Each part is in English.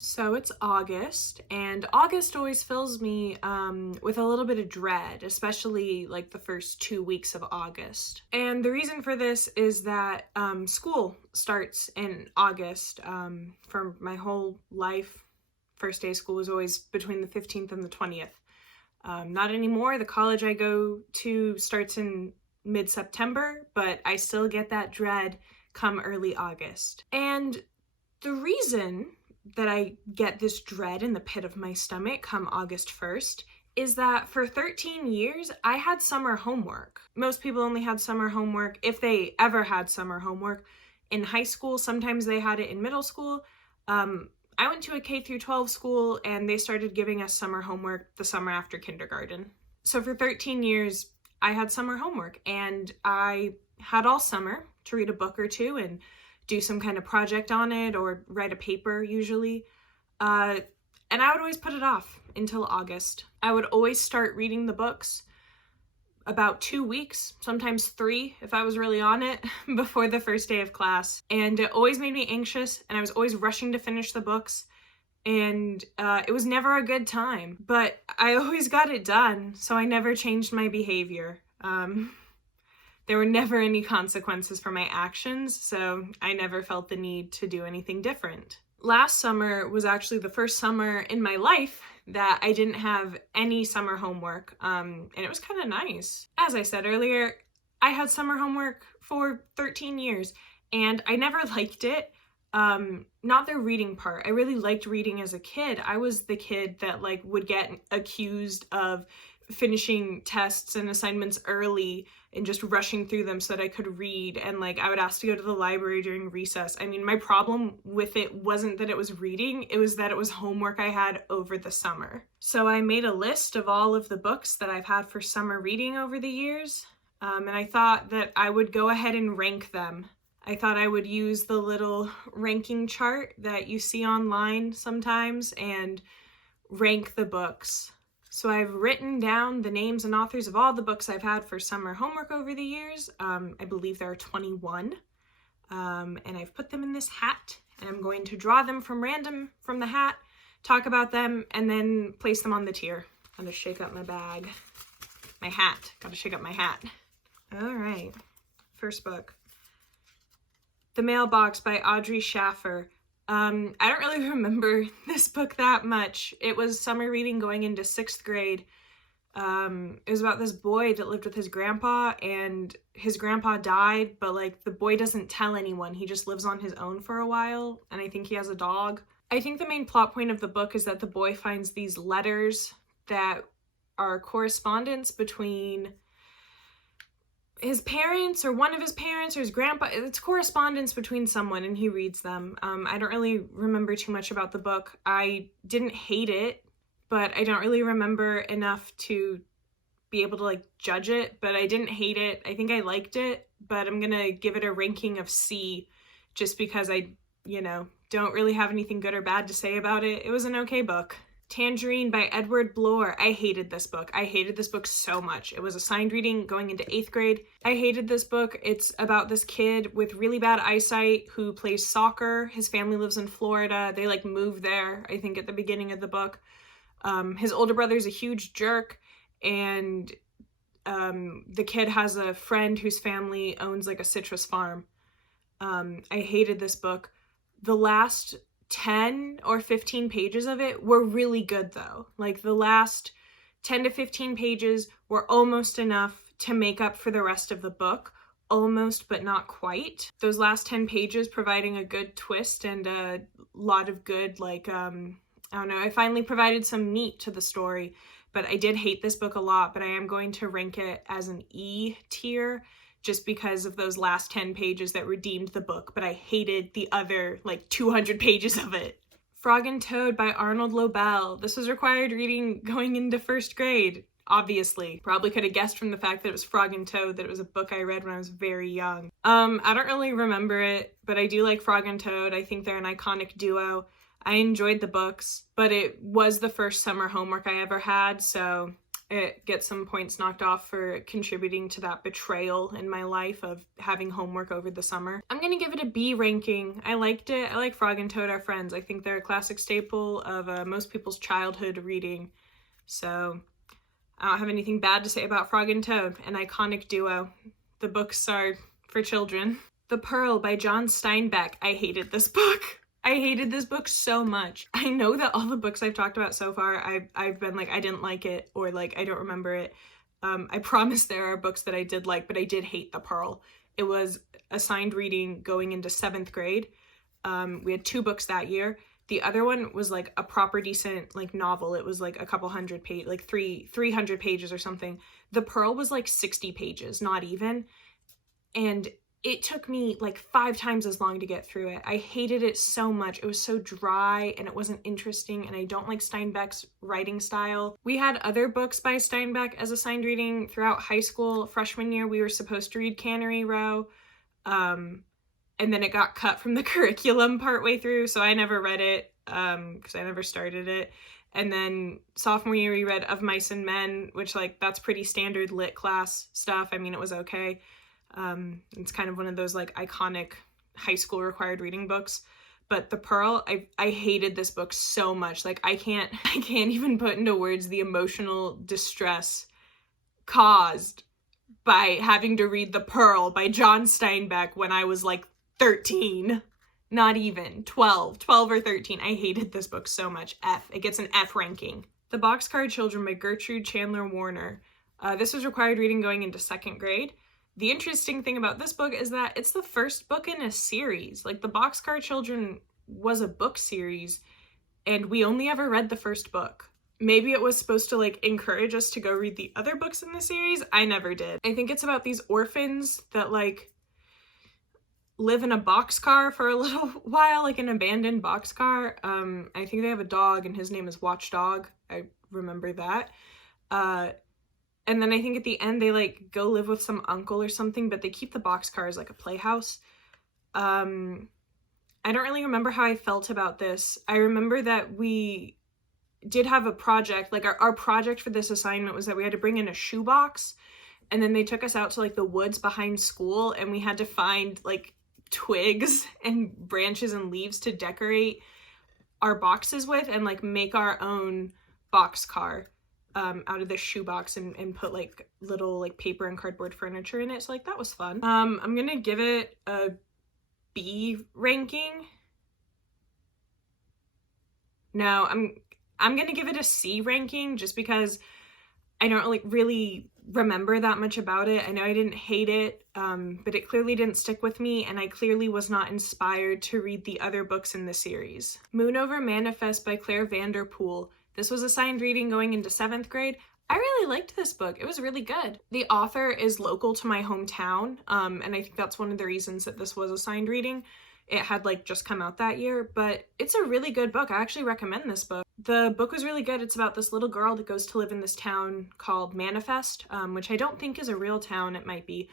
So it's August, and August always fills me with a little bit of dread, especially like the first 2 weeks of August. And the reason for this is that school starts in August. For my whole life, first day of school was always between the 15th and the 20th. Not anymore. The college I go to starts in mid-September, but I still get that dread come early August. And the reason that I get this dread in the pit of my stomach come August 1st is that for 13 years, I had summer homework. Most people only had summer homework, if they ever had summer homework, in high school. Sometimes they had it in middle school. I went to a K through 12 school, and they started giving us summer homework the summer after kindergarten. So for 13 years, I had summer homework, and I had all summer to read a book or two and do some kind of project on it or write a paper usually. And I would always put it off until August. I would always start reading the books about 2 weeks, sometimes 3 if I was really on it, before the first day of class. And it always made me anxious, and I was always rushing to finish the books. And it was never a good time, but I always got it done, so I never changed my behavior. There were never any consequences for my actions, so I never felt the need to do anything different. Last summer was actually the first summer in my life that I didn't have any summer homework, and it was kind of nice. As I said earlier, I had summer homework for 13 years, and I never liked it. Not the reading part. I really liked reading as a kid. I was the kid that would get accused of finishing tests and assignments early and just rushing through them so that I could read, and I would ask to go to the library during recess. I mean, my problem with it wasn't that it was reading, it was that it was homework I had over the summer. So I made a list of all of the books that I've had for summer reading over the years, and I thought that I would go ahead and rank them. I thought I would use the little ranking chart that you see online sometimes and rank the books. So I've written down the names and authors of all the books I've had for summer homework over the years. I believe there are 21. And I've put them in this hat, and I'm going to draw them from random from the hat, talk about them, and then place them on the tier. I'm gonna shake up my bag. My hat. Gotta shake up my hat. All right. First book. The Mailbox by Audrey Shaffer. I don't really remember this book that much. It was summer reading going into 6th grade. It was about this boy that lived with his grandpa, and his grandpa died, but the boy doesn't tell anyone. He just lives on his own for a while, and I think he has a dog. I think the main plot point of the book is that the boy finds these letters that are correspondence between his parents or one of his parents or his grandpa. It's correspondence between someone, and he reads them. I don't really remember too much about the book. I didn't hate it, but I don't really remember enough to be able to judge it, but I didn't hate it. I think I liked it, but I'm gonna give it a ranking of C just because I, don't really have anything good or bad to say about it. It was an okay book. Tangerine by Edward Bloor. I hated this book. I hated this book so much. It was assigned reading going into 8th grade. I hated this book. It's about this kid with really bad eyesight who plays soccer. His family lives in Florida. They move there, I think, at the beginning of the book. His older brother's a huge jerk, and the kid has a friend whose family owns a citrus farm. I hated this book. The last 10 or 15 pages of it were really good though. The last 10 to 15 pages were almost enough to make up for the rest of the book. Almost, but not quite. Those last 10 pages providing a good twist and a lot of good, I don't know, I finally provided some meat to the story, but I did hate this book a lot, but I am going to rank it as an E tier just because of those last 10 pages that redeemed the book, but I hated the other 200 pages of it. Frog and Toad by Arnold Lobel. This was required reading going into 1st grade, obviously. Probably could have guessed from the fact that it was Frog and Toad that it was a book I read when I was very young. I don't really remember it, but I do like Frog and Toad. I think they're an iconic duo. I enjoyed the books, but it was the first summer homework I ever had, so get some points knocked off for contributing to that betrayal in my life of having homework over the summer. I'm gonna give it a B ranking. I liked it. I like Frog and Toad Are Friends. I think they're a classic staple of most people's childhood reading. So I don't have anything bad to say about Frog and Toad, an iconic duo. The books are for children. The Pearl by John Steinbeck. I hated this book. I hated this book so much. I know that all the books I've talked about so far, I've been like, I didn't like it, or like, I don't remember it. I promise there are books that I did like, but I did hate The Pearl. It was assigned reading going into 7th grade. We had 2 books that year. The other one was like a proper decent like novel. It was like a couple hundred pages, like 300 pages or something. The Pearl was like 60 pages, not even. And it took me like 5 times as long to get through it. I hated it so much. It was so dry and it wasn't interesting, and I don't like Steinbeck's writing style. We had other books by Steinbeck as assigned reading throughout high school. Freshman year, we were supposed to read Cannery Row, and then it got cut from the curriculum partway through, so I never read it because I never started it. And then sophomore year, we read Of Mice and Men, which like that's pretty standard lit class stuff. I mean, it was okay. It's kind of one of those like iconic high school required reading books. But The Pearl, I hated this book so much. Like I can't even put into words the emotional distress caused by having to read The Pearl by John Steinbeck when I was like 13. Not even 12 or 13. I hated this book so much. F. It gets an F ranking. The Boxcar Children by Gertrude Chandler Warner. This was required reading going into 2nd grade. The interesting thing about this book is that it's the first book in a series. Like, The Boxcar Children was a book series, and we only ever read the first book. Maybe it was supposed to, like, encourage us to go read the other books in the series. I never did. I think it's about these orphans that, like, live in a boxcar for a little while, like an abandoned boxcar. I think they have a dog, and his name is Watchdog. I remember that. And then I think at the end they like go live with some uncle or something, but they keep the boxcar as like a playhouse. I don't really remember how I felt about this. I remember that we did have a project, like our project for this assignment was that we had to bring in a shoebox, and then they took us out to like the woods behind school, and we had to find like twigs and branches and leaves to decorate our boxes with and like make our own boxcar. Out of this shoebox and put like little like paper and cardboard furniture in it. So like that was fun. I'm gonna give it a B ranking. No, I'm gonna give it a C ranking just because I don't like really remember that much about it. I know I didn't hate it, but it clearly didn't stick with me, and I clearly was not inspired to read the other books in the series. Moon Over Manifest by Claire Vanderpool. This was assigned reading going into 7th grade. I really liked this book. It was really good. The author is local to my hometown, and I think that's one of the reasons that this was assigned reading. It had like just come out that year, but it's a really good book. I actually recommend this book. The book was really good. It's about this little girl that goes to live in this town called Manifest, which I don't think is a real town. It might be.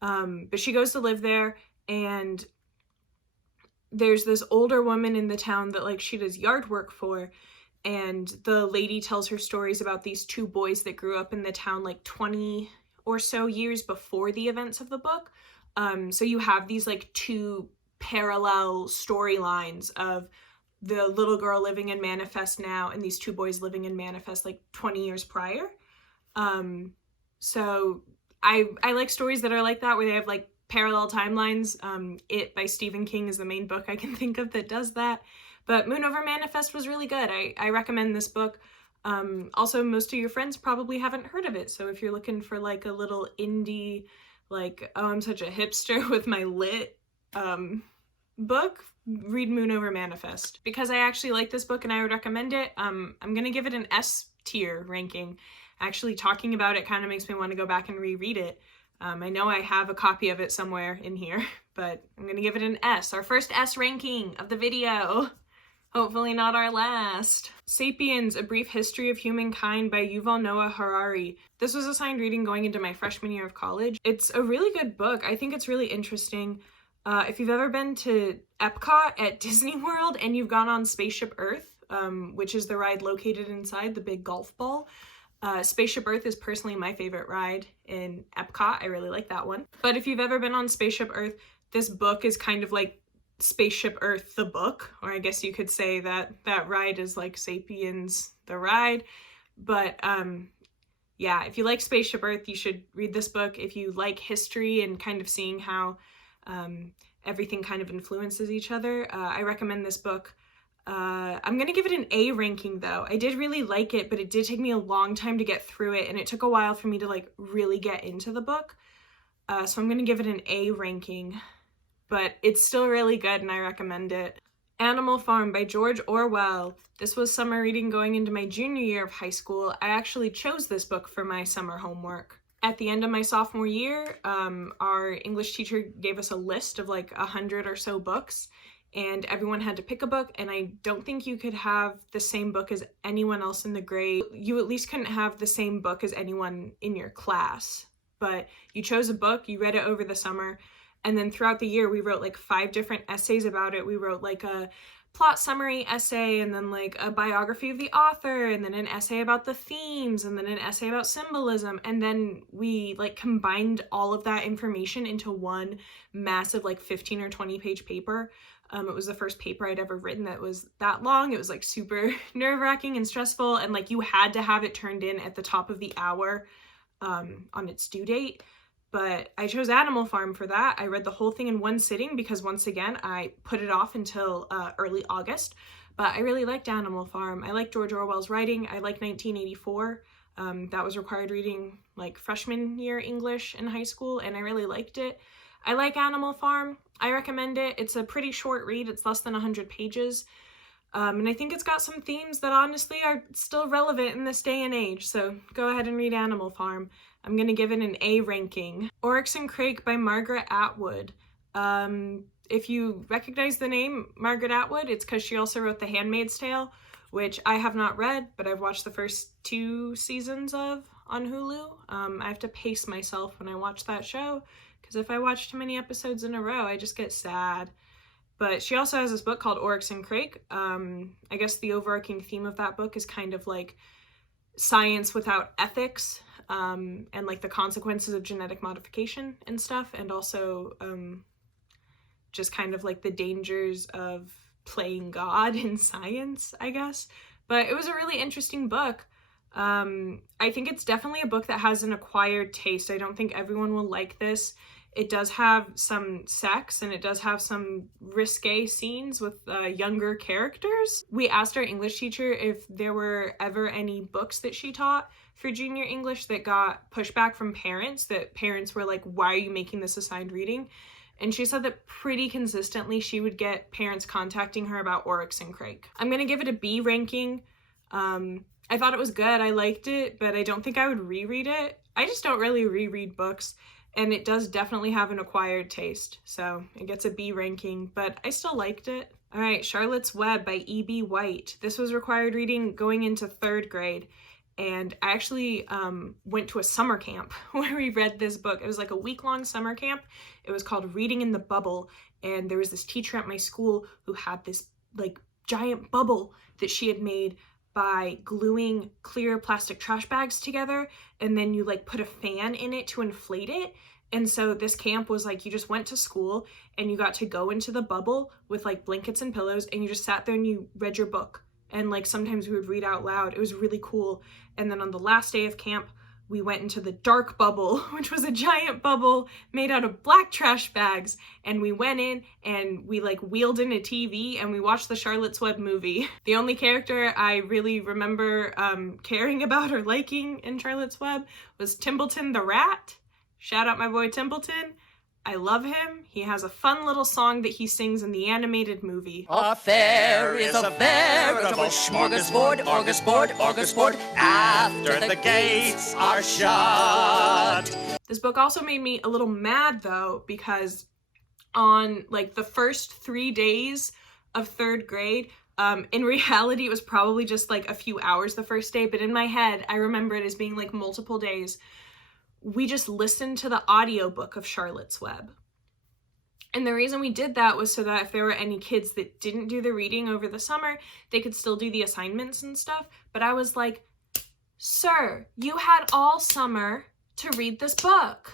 But she goes to live there, and there's this older woman in the town that like she does yard work for. And the lady tells her stories about these 2 boys that grew up in the town like 20 or so years before the events of the book. So you have these like 2 parallel storylines of the little girl living in Manifest now and these 2 boys living in Manifest like 20 years prior. So I like stories that are like that, where they have like parallel timelines. It by Stephen King is the main book I can think of that does that. But Moon Over Manifest was really good. I recommend this book. Also, most of your friends probably haven't heard of it. So if you're looking for like a little indie, like, oh, I'm such a hipster with my lit book, read Moon Over Manifest. Because I actually like this book and I would recommend it, I'm going to give it an S tier ranking. Actually, talking about it kind of makes me want to go back and reread it. I know I have a copy of it somewhere in here, but I'm going to give it an S. Our first S ranking of the video. Hopefully not our last. Sapiens, A Brief History of Humankind by Yuval Noah Harari. This was assigned reading going into my freshman year of college. It's a really good book. I think it's really interesting. If you've ever been to Epcot at Disney World and you've gone on Spaceship Earth, which is the ride located inside the big golf ball, Spaceship Earth is personally my favorite ride in Epcot. I really like that one. But if you've ever been on Spaceship Earth, this book is kind of like Spaceship Earth the book, or I guess you could say that that ride is like Sapiens the ride. But yeah, if you like Spaceship Earth, you should read this book. If you like history and kind of seeing how everything kind of influences each other, I recommend this book. I'm gonna give it an A ranking though. I did really like it, but it did take me a long time to get through it, and it took a while for me to like really get into the book. So I'm gonna give it an A ranking, but it's still really good and I recommend it. Animal Farm by George Orwell. This was summer reading going into my junior year of high school. I actually chose this book for my summer homework. At the end of my sophomore year, our English teacher gave us a list of like 100 or so books, and everyone had to pick a book, and I don't think you could have the same book as anyone else in the grade. You at least couldn't have the same book as anyone in your class, but you chose a book, you read it over the summer, and then throughout the year we wrote like 5 different essays about it. We wrote like a plot summary essay, and then like a biography of the author, and then an essay about the themes, and then an essay about symbolism, and then we like combined all of that information into one massive like 15 or 20 page paper. It was the first paper I'd ever written that was that long. It was like super nerve-wracking and stressful, and like you had to have it turned in at the top of the hour on its due date. But I chose Animal Farm for that. I read the whole thing in one sitting because, once again, I put it off until early August. But I really liked Animal Farm. I like George Orwell's writing. I like 1984. That was required reading like freshman year English in high school, and I really liked it. I like Animal Farm. I recommend it. It's a pretty short read. It's less than 100 pages. And I think it's got some themes that honestly are still relevant in this day and age. So go ahead and read Animal Farm. I'm going to give it an A ranking. Oryx and Crake by Margaret Atwood. If you recognize the name Margaret Atwood, it's because she also wrote The Handmaid's Tale, which I have not read, but I've watched the first 2 seasons of on Hulu. I have to pace myself when I watch that show, because if I watch too many episodes in a row, I just get sad. But she also has this book called Oryx and Crake. I guess the overarching theme of that book is kind of like science without ethics, and like the consequences of genetic modification and stuff, and also just kind of like the dangers of playing God in science, I guess. But it was a really interesting book. I think it's definitely a book that has an acquired taste. I don't think everyone will like this. It does have some sex, and it does have some risque scenes with younger characters. We asked our English teacher if there were ever any books that she taught for junior English that got pushback from parents, that parents were like, why are you making this assigned reading? And she said that pretty consistently she would get parents contacting her about Oryx and Crake. I'm going to give it a B ranking. I thought it was good. I liked it, but I don't think I would reread it. I just don't really reread books. And it does definitely have an acquired taste, so it gets a B ranking, but I still liked it. All right, Charlotte's Web by E.B. White. This was required reading going into 3rd grade, and I actually went to a summer camp where we read this book. It was like a week-long summer camp. It was called Reading in the Bubble, and there was this teacher at my school who had this like giant bubble that she had made by gluing clear plastic trash bags together, and then you like put a fan in it to inflate it. And so this camp was like, you just went to school and you got to go into the bubble with like blankets and pillows, and you just sat there and you read your book. And like sometimes we would read out loud. It was really cool. And then on the last day of camp, we went into the dark bubble, which was a giant bubble made out of black trash bags. And we went in and we like wheeled in a TV and we watched the Charlotte's Web movie. The only character I really remember caring about or liking in Charlotte's Web was Timbleton the Rat. Shout out my boy Timbleton. I love him. He has a fun little song that he sings in the animated movie. A fair is a veritable smorgasbord, after the gates are shut. This book also made me a little mad though, because on like the first 3 days of 3rd grade, in reality it was probably just like a few hours the first day, but in my head I remember it as being like multiple days. We just listened to the audiobook of Charlotte's Web. And the reason we did that was so that if there were any kids that didn't do the reading over the summer, they could still do the assignments and stuff. But I was like, Sir, you had all summer to read this book.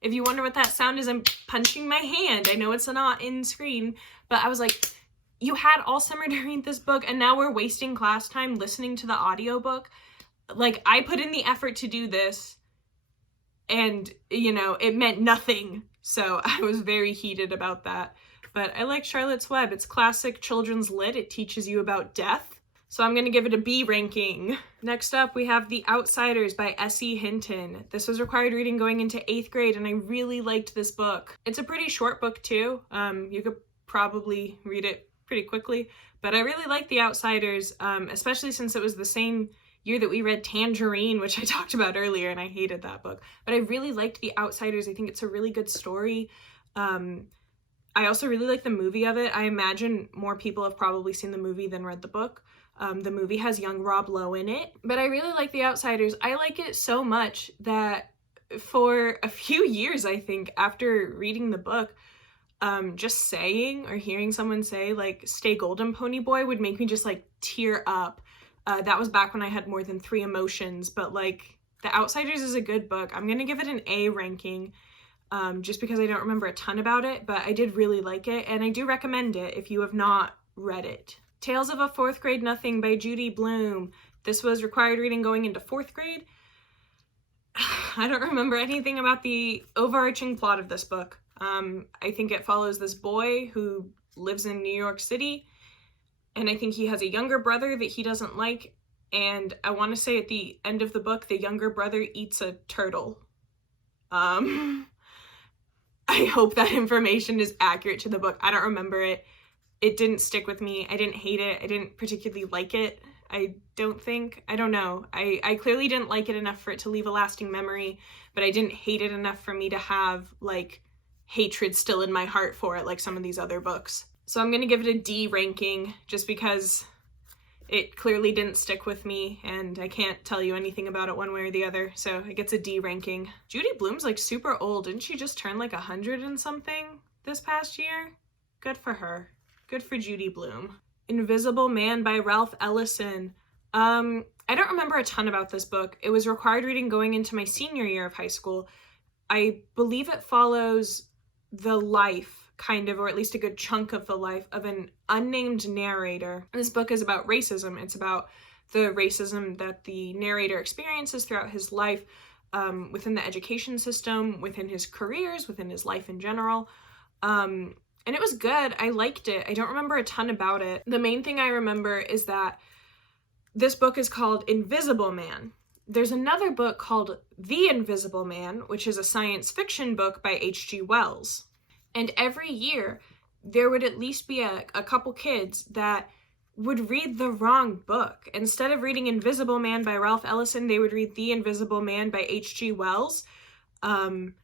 If you wonder what that sound is, I'm punching my hand. I know it's not in screen, but I was like, you had all summer to read this book, and now we're wasting class time listening to the audiobook. Like, I put in the effort to do this, and, you know, it meant nothing. So I was very heated about that. But I like Charlotte's Web. It's classic children's lit. It teaches you about death. So I'm going to give it a B ranking. Next up, we have The Outsiders by Essie Hinton. This was required reading going into 8th grade, and I really liked this book. It's a pretty short book, too. You could probably read it pretty quickly, but I really like The Outsiders, especially since it was the same year that we read Tangerine, which I talked about earlier, and I hated that book. But I really liked The Outsiders. I think it's a really good story. I also really like the movie of it. I imagine more people have probably seen the movie than read the book. The movie has young Rob Lowe in it, but I really like The Outsiders. I like it so much that for a few years, I think, after reading the book, just saying or hearing someone say, like, stay golden, pony boy, would make me just, like, tear up. That was back when I had more than 3 emotions, but, like, The Outsiders is a good book. I'm gonna give it an A ranking, just because I don't remember a ton about it, but I did really like it, and I do recommend it if you have not read it. Tales of a Fourth Grade Nothing by Judy Blume. This was required reading going into 4th grade. I don't remember anything about the overarching plot of this book. I think it follows this boy who lives in New York City, and I think he has a younger brother that he doesn't like, and I want to say at the end of the book, the younger brother eats a turtle. I hope that information is accurate to the book. I don't remember it. It didn't stick with me. I didn't hate it. I didn't particularly like it. I don't think. I don't know. I clearly didn't like it enough for it to leave a lasting memory, but I didn't hate it enough for me to have, like, hatred still in my heart for it, like some of these other books. So I'm gonna give it a D ranking, just because it clearly didn't stick with me, and I can't tell you anything about it one way or the other, so it gets a D ranking. Judy Blume's, like, super old. Didn't she just turn, like, 100 and something this past year? Good for her. Good for Judy Blume. Invisible Man by Ralph Ellison. I don't remember a ton about this book. It was required reading going into my senior year of high school. I believe it follows the life, kind of, or at least a good chunk of the life of an unnamed narrator. This book is about racism. It's about the racism that the narrator experiences throughout his life, within the education system, within his careers, within his life in general. And it was good. I liked it. I don't remember a ton about it. The main thing I remember is that this book is called Invisible Man. There's another book called The Invisible Man, which is a science fiction book by H.G. Wells. And every year, there would at least be a couple kids that would read the wrong book. Instead of reading Invisible Man by Ralph Ellison, they would read The Invisible Man by H.G. Wells. And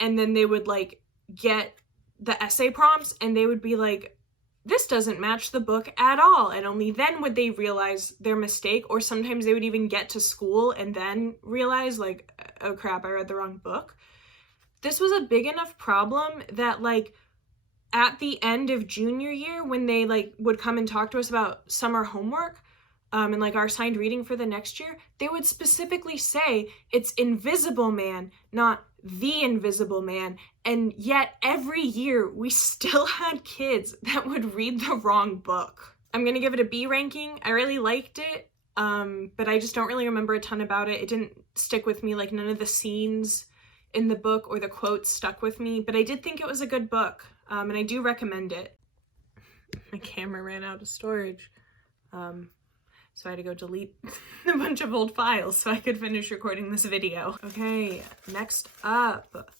then they would, like, get the essay prompts, and they would be like, this doesn't match the book at all, and only then would they realize their mistake, or sometimes they would even get to school and then realize, like, oh crap, I read the wrong book. This was a big enough problem that, like, at the end of junior year, when they, like, would come and talk to us about summer homework, and, like, our assigned reading for the next year, they would specifically say it's Invisible Man, not The Invisible Man. And yet every year we still had kids that would read the wrong book. I'm gonna give it a B ranking. I really liked it, but I just don't really remember a ton about it. It didn't stick with me. Like, none of the scenes in the book or the quotes stuck with me, but I did think it was a good book, and I do recommend it. My camera ran out of storage, so I had to go delete a bunch of old files so I could finish recording this video. Okay, next up,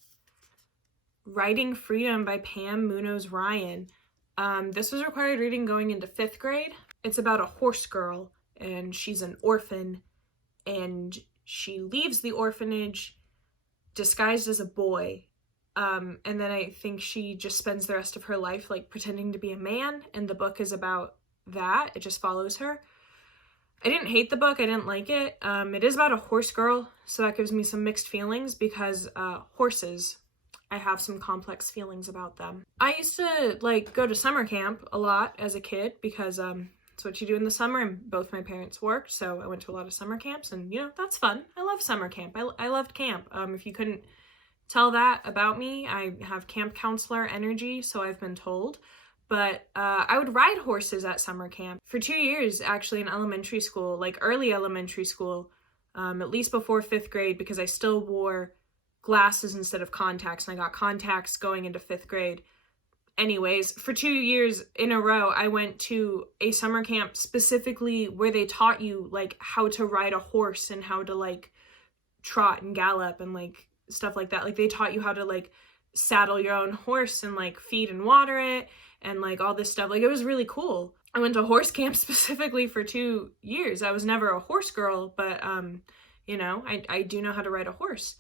Writing Freedom by Pam Munoz Ryan. This was required reading going into 5th grade. It's about a horse girl, and she's an orphan, and she leaves the orphanage disguised as a boy, and then I think she just spends the rest of her life, like, pretending to be a man, and the book is about that. It just follows her. I didn't hate the book. I didn't like it. It is about a horse girl, so that gives me some mixed feelings, because horses, I have some complex feelings about them. I used to, like, go to summer camp a lot as a kid, because It's what you do in the summer, and both my parents worked, so I went to a lot of summer camps, and that's fun. I love summer camp. I loved camp. If you couldn't tell that about me, I have camp counselor energy, so I've been told. But I would ride horses at summer camp for 2 years, actually, in elementary school, like early elementary school, at least before 5th grade, because I still wore glasses instead of contacts, and I got contacts going into 5th grade. Anyways, for 2 years in a row, I went to a summer camp specifically where they taught you, like, how to ride a horse and how to, like, trot and gallop and, like, stuff like that. Like, they taught you how to, like, saddle your own horse and, like, feed and water it and, like, all this stuff. Like, it was really cool. I went to horse camp specifically for 2 years. I was never a horse girl, but, I do know how to ride a horse.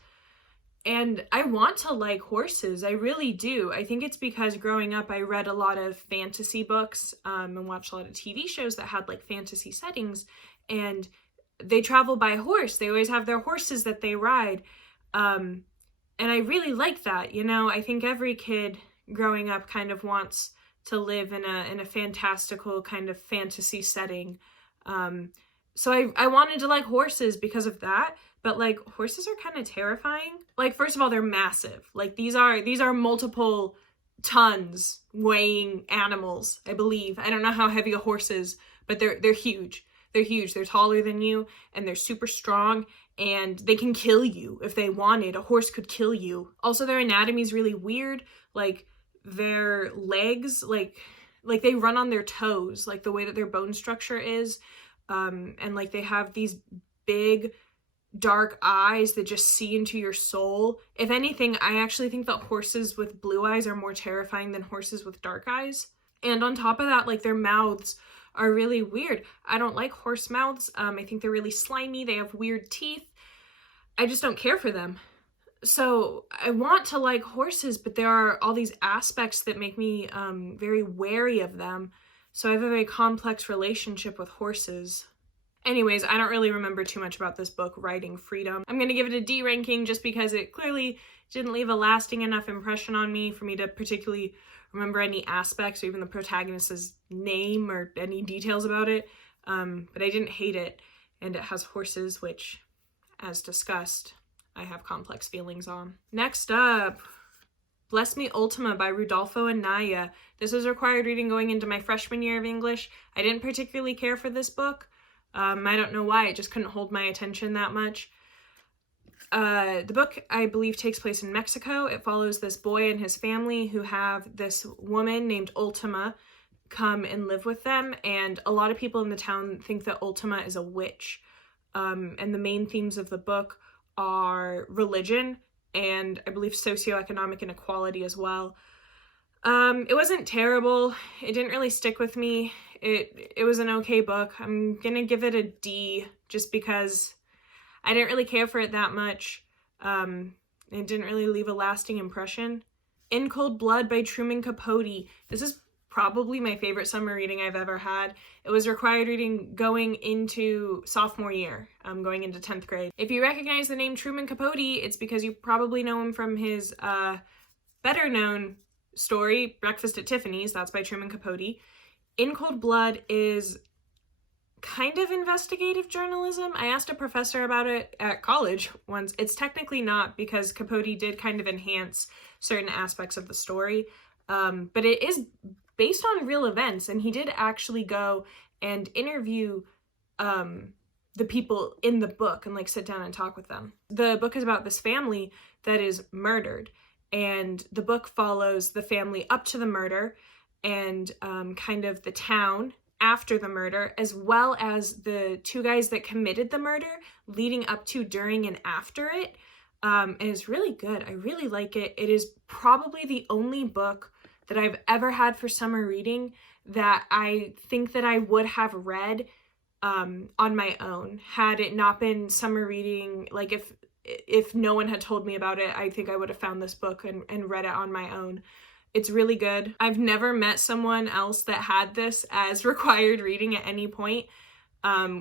And I want to like horses. I really do. I think it's because growing up, I read a lot of fantasy books and watched a lot of TV shows that had like fantasy settings, and they travel by horse. They always have their horses that they ride. And I really like that. I think every kid growing up kind of wants to live in a fantastical kind of fantasy setting. So I wanted to like horses because of that. But, like, horses are kind of terrifying. Like, first of all, they're massive. Like, these are multiple tons weighing animals, I believe. I don't know how heavy a horse is, but they're huge. They're huge. They're taller than you, and they're super strong, and they can kill you if they wanted. A horse could kill you. Also, their anatomy is really weird. Like, their legs, like they run on their toes, like, the way that their bone structure is. And, like, they have these big dark eyes that just see into your soul. If anything, I actually think that horses with blue eyes are more terrifying than horses with dark eyes. And on top of that, like, their mouths are really weird. I don't like horse mouths. I think they're really slimy. They have weird teeth. I just don't care for them. So I want to like horses, but there are all these aspects that make me very wary of them. So I have a very complex relationship with horses. Anyways, I don't really remember too much about this book, Riding Freedom. I'm going to give it a D ranking just because it clearly didn't leave a lasting enough impression on me for me to particularly remember any aspects or even the protagonist's name or any details about it. But I didn't hate it, and it has horses, which, as discussed, I have complex feelings on. Next up, Bless Me Ultima by Rudolfo and Anaya. This was required reading going into my freshman year of English. I didn't particularly care for this book. I don't know why, it just couldn't hold my attention that much. The book, I believe, takes place in Mexico. It follows this boy and his family who have this woman named Ultima come and live with them, and a lot of people in the town think that Ultima is a witch. And the main themes of the book are religion and I believe socioeconomic inequality as well. It wasn't terrible. It didn't really stick with me. It was an okay book. I'm gonna give it a D just because I didn't really care for it that much. It didn't really leave a lasting impression. In Cold Blood by Truman Capote. This is probably my favorite summer reading I've ever had. It was required reading going into sophomore year, going into 10th grade. If you recognize the name Truman Capote, it's because you probably know him from his better known story, Breakfast at Tiffany's. That's by Truman Capote. In Cold Blood is kind of investigative journalism. I asked a professor about it at college once. It's technically not, because Capote did kind of enhance certain aspects of the story, but it is based on real events, and he did actually go and interview the people in the book and like sit down and talk with them. The book is about this family that is murdered, and the book follows the family up to the murder and kind of the town after the murder, as well as the two guys that committed the murder leading up to, during, and after it. And it's really good. I really like it. It is probably the only book that I've ever had for summer reading that I think that I would have read on my own had it not been summer reading. Like, if no one had told me about it, I think I would have found this book and read it on my own. It's really good. I've never met someone else that had this as required reading at any point.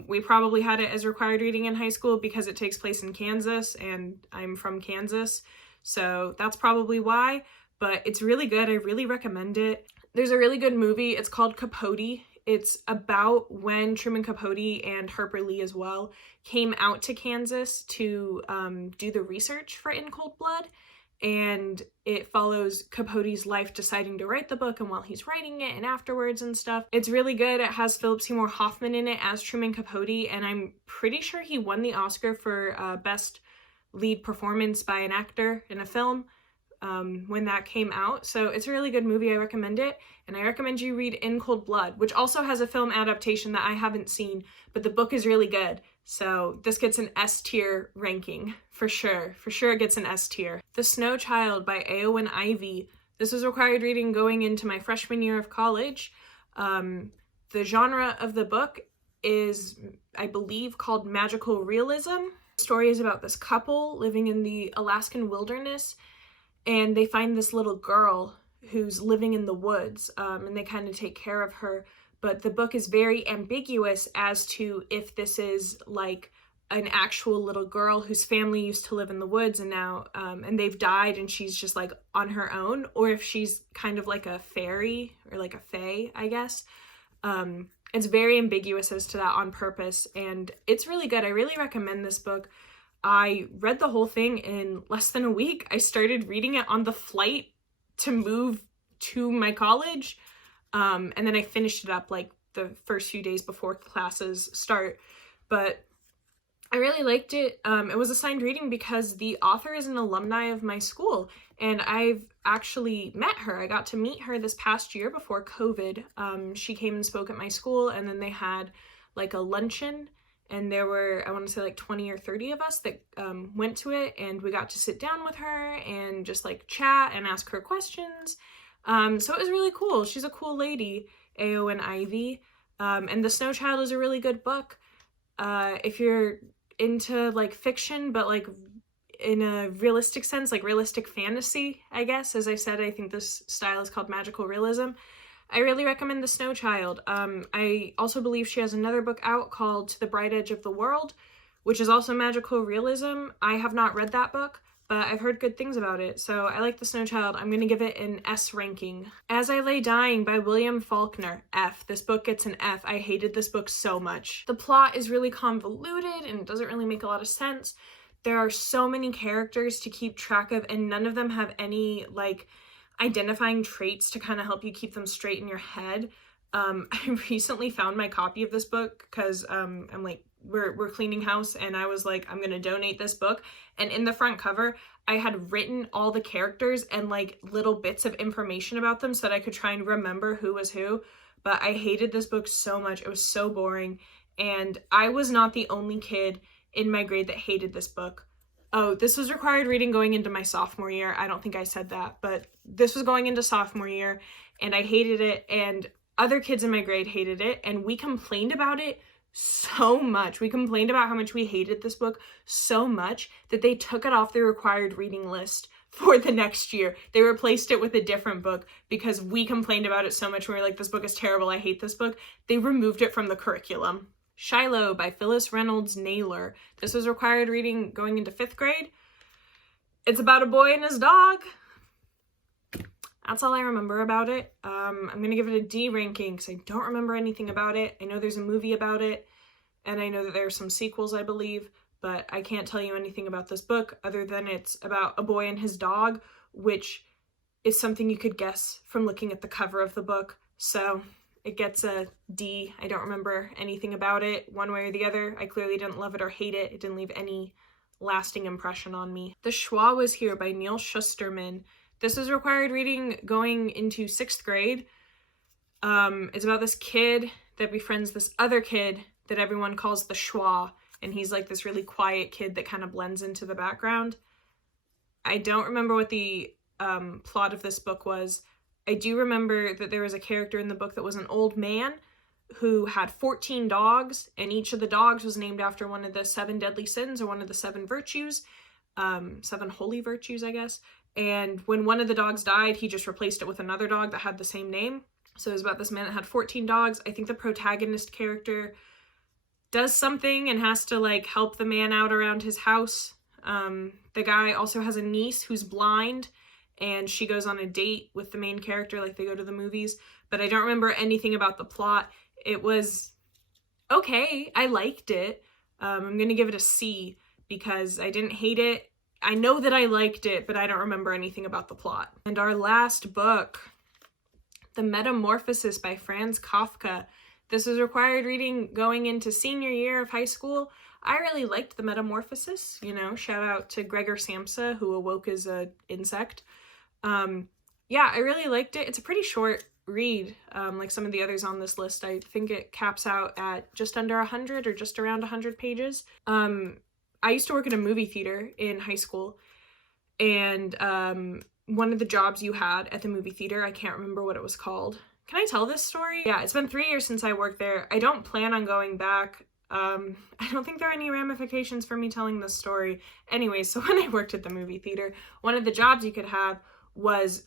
We probably had it as required reading in high school because it takes place in Kansas, and I'm from Kansas, so that's probably why, but it's really good. I really recommend it. There's a really good movie. It's called Capote. It's about when Truman Capote and Harper Lee as well came out to Kansas to do the research for In Cold Blood. And it follows Capote's life deciding to write the book and while he's writing it and afterwards and stuff. It's really good. It has Philip Seymour Hoffman in it as Truman Capote, and I'm pretty sure he won the Oscar for Best Lead Performance by an Actor in a Film when that came out. So it's a really good movie. I recommend it. And I recommend you read In Cold Blood, which also has a film adaptation that I haven't seen, but the book is really good. So this gets an S tier ranking for sure. For sure it gets an S tier. The Snow Child by Eowyn Ivey. This was required reading going into my freshman year of college. The genre of the book is, I believe, called magical realism. The story is about this couple living in the Alaskan wilderness, and they find this little girl who's living in the woods, and they kind of take care of her. But the book is very ambiguous as to if this is like an actual little girl whose family used to live in the woods and now, and they've died and she's just like on her own, or if she's kind of like a fairy or like a fae, I guess. It's very ambiguous as to that on purpose, and it's really good. I really recommend this book. I read the whole thing in less than a week. I started reading it on the flight to move to my college. And then I finished it up like the first few days before classes start. But I really liked it. It was assigned reading because the author is an alumni of my school, and I've actually met her. I got to meet her this past year before COVID. She came and spoke at my school, and then they had like a luncheon, and there were, I want to say like 20 or 30 of us that went to it, and we got to sit down with her and just like chat and ask her questions. So it was really cool. She's a cool lady, Eowyn Ivey. And The Snow Child is a really good book. If you're into like fiction, but like in a realistic sense, like realistic fantasy, I guess. As I said, I think this style is called magical realism. I really recommend The Snow Child. I also believe she has another book out called To the Bright Edge of the World, which is also magical realism. I have not read that book, but I've heard good things about it, so I like The Snow Child. I'm going to give it an S ranking. As I Lay Dying by William Faulkner, F. This book gets an F. I hated this book so much. The plot is really convoluted and it doesn't really make a lot of sense. There are so many characters to keep track of, and none of them have any, like, identifying traits to kind of help you keep them straight in your head. I recently found my copy of this book because I'm like, we're cleaning house, and I was like, I'm gonna donate this book. And in the front cover, I had written all the characters and like little bits of information about them so that I could try and remember who was who. But I hated this book so much. It was so boring. And I was not the only kid in my grade that hated this book. Oh, this was required reading going into my sophomore year. I don't think I said that, but this was going into sophomore year, and I hated it, and other kids in my grade hated it, and we complained about it so much. We complained about how much we hated this book so much that they took it off the required reading list for the next year. They replaced it with a different book because we complained about it so much. We were like, this book is terrible. I hate this book. They removed it from the curriculum. Shiloh by Phyllis, Reynolds, Naylor. This was required reading going into 5th grade. It's about a boy and his dog. That's all I remember about it. I'm going to give it a D ranking because I don't remember anything about it. I know there's a movie about it, and I know that there are some sequels, I believe, but I can't tell you anything about this book other than it's about a boy and his dog, which is something you could guess from looking at the cover of the book. So it gets a D. I don't remember anything about it one way or the other. I clearly didn't love it or hate it. It didn't leave any lasting impression on me. The Schwa Was Here by Neil Shusterman. This is required reading going into 6th grade. It's about this kid that befriends this other kid that everyone calls the Schwa, and he's like this really quiet kid that kind of blends into the background. I don't remember what the plot of this book was. I do remember that there was a character in the book that was an old man who had 14 dogs, and each of the dogs was named after one of the 7 deadly sins or one of the 7 virtues, 7 holy virtues, I guess. And when one of the dogs died, he just replaced it with another dog that had the same name. So it was about this man that had 14 dogs. I think the protagonist character does something and has to like help the man out around his house. The guy also has a niece who's blind, and she goes on a date with the main character, like they go to the movies. But I don't remember anything about the plot. it was okay. I liked it. I'm gonna give it a C because I didn't hate it. I know that I liked it, but I don't remember anything about the plot. And our last book, The Metamorphosis by Franz Kafka. This was required reading going into senior year of high school. I really liked The Metamorphosis, you know, shout out to Gregor Samsa, who awoke as an insect. Yeah, I really liked it. It's a pretty short read, like some of the others on this list. I think it caps out at just under 100 or just around 100 pages. I used to work at a movie theater in high school, and one of the jobs you had at the movie theater, I can't remember what it was called. Can I tell this story? Yeah, it's been 3 years since I worked there. I don't plan on going back. I don't think there are any ramifications for me telling this story. Anyway, so when I worked at the movie theater, one of the jobs you could have was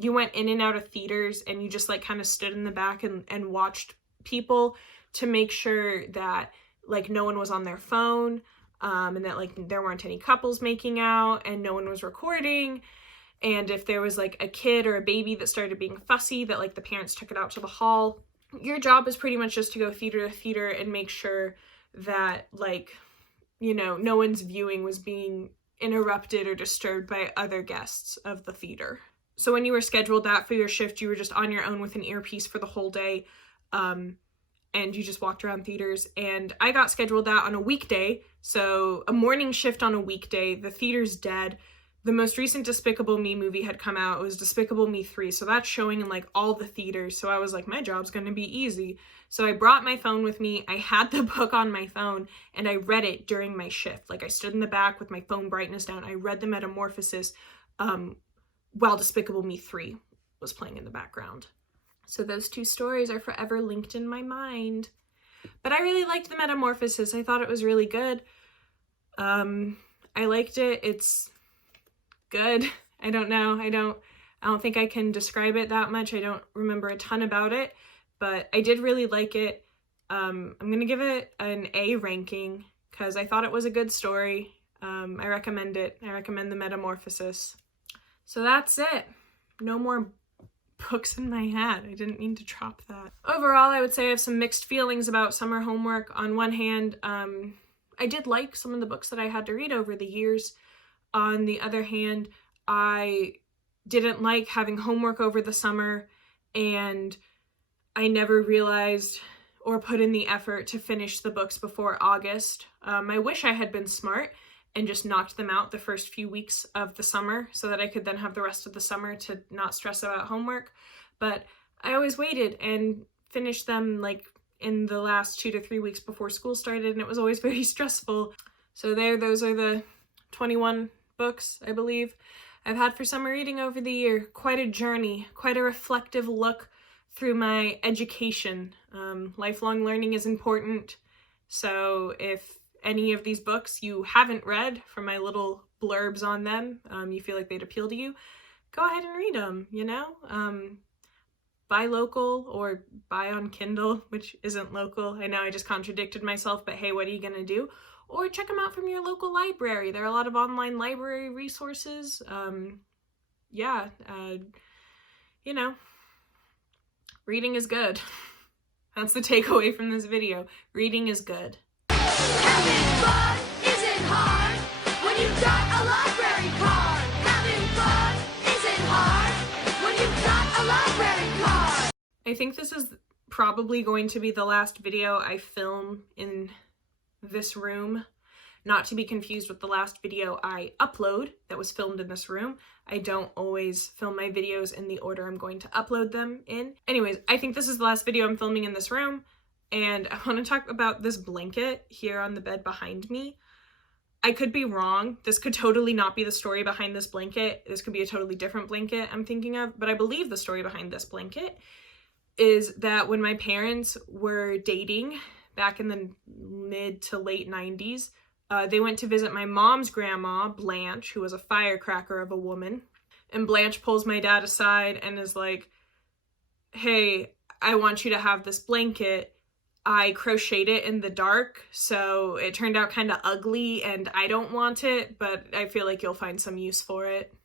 you went in and out of theaters and you just like kind of stood in the back and watched people to make sure that like no one was on their phone, and that like there weren't any couples making out and no one was recording. And if there was like a kid or a baby that started being fussy, that like the parents took it out to the hall. Your job is pretty much just to go theater to theater and make sure that like, you know, no one's viewing was being interrupted or disturbed by other guests of the theater. So when you were scheduled that for your shift, you were just on your own with an earpiece for the whole day, and you just walked around theaters. And I got scheduled that on a weekday, so a morning shift on a weekday. The theater's dead. The most recent Despicable Me movie had come out. It was Despicable Me 3, so that's showing in like all the theaters. So I was like, my job's gonna be easy. So I brought my phone with me. I had the book on my phone and I read it during my shift. Like I stood in the back with my phone brightness down. I read The Metamorphosis while Despicable Me 3 was playing in the background. So those two stories are forever linked in my mind. But I really liked The Metamorphosis. I thought it was really good. I liked it. It's good. I don't know. I don't think I can describe it that much. I don't remember a ton about it, but I did really like it. I'm gonna give it an A ranking because I thought it was a good story. I recommend it. I recommend The Metamorphosis. So that's it. No more books in my hat. I didn't mean to drop that. Overall, I would say I have some mixed feelings about summer homework. On one hand, I did like some of the books that I had to read over the years. On the other hand, I didn't like having homework over the summer, and I never realized or put in the effort to finish the books before August. I wish I had been smart and just knocked them out the first few weeks of the summer so that I could then have the rest of the summer to not stress about homework. But I always waited and finished them like in the last 2 to 3 weeks before school started, and it was always very stressful. So those are the 21 books, I believe, I've had for summer reading over the year. Quite a journey, quite a reflective look through my education. Lifelong learning is important, so if any of these books you haven't read from my little blurbs on them, you feel like they'd appeal to you, go ahead and read them, you know? Buy local or buy on Kindle, which isn't local. I know I just contradicted myself, but hey, what are you gonna do? Or check them out from your local library. There are a lot of online library resources. You know, reading is good. That's the takeaway from this video. Reading is good. Having fun isn't hard when you've got a library card. Having fun isn't hard when you've got a library card. I think this is probably going to be the last video I film in this room, not to be confused with the last video I upload that was filmed in this room. I don't always film my videos in the order I'm going to upload them in. Anyways, I think this is the last video I'm filming in this room, and I want to talk about this blanket here on the bed behind me. I could be wrong. This could totally not be the story behind this blanket. This could be a totally different blanket I'm thinking of, but I believe the story behind this blanket is that when my parents were dating back in the mid to late 90s, they went to visit my mom's grandma, Blanche, who was a firecracker of a woman. And Blanche pulls my dad aside and is like, hey, I want you to have this blanket. I crocheted it in the dark, so it turned out kind of ugly and I don't want it, but I feel like you'll find some use for it.